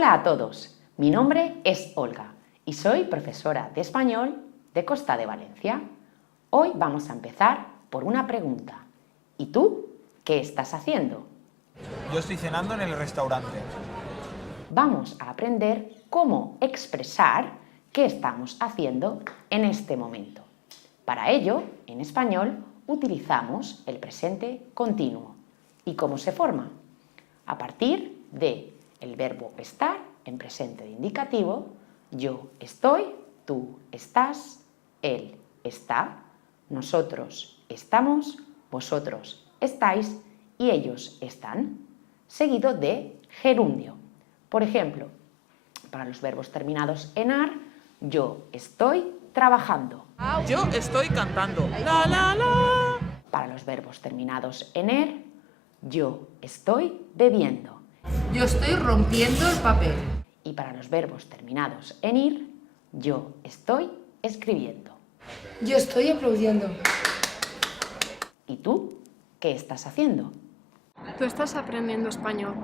Hola a todos, mi nombre es Olga y soy profesora de español de Costa de Valencia. Hoy vamos a empezar por una pregunta. ¿Y tú qué estás haciendo? Yo estoy cenando en el restaurante. Vamos a aprender cómo expresar qué estamos haciendo en este momento. Para ello, en español, utilizamos el presente continuo. ¿Y cómo se forma? A partir de el verbo estar en presente de indicativo, yo estoy, tú estás, él está, nosotros estamos, vosotros estáis y ellos están, seguido de gerundio. Por ejemplo, para los verbos terminados en ar, yo estoy trabajando. Yo estoy cantando. La, la, la. Para los verbos terminados en er, yo estoy bebiendo. Yo estoy rompiendo el papel. Y para los verbos terminados en ir, yo estoy escribiendo. Yo estoy aplaudiendo. ¿Y tú qué estás haciendo? Tú estás aprendiendo español.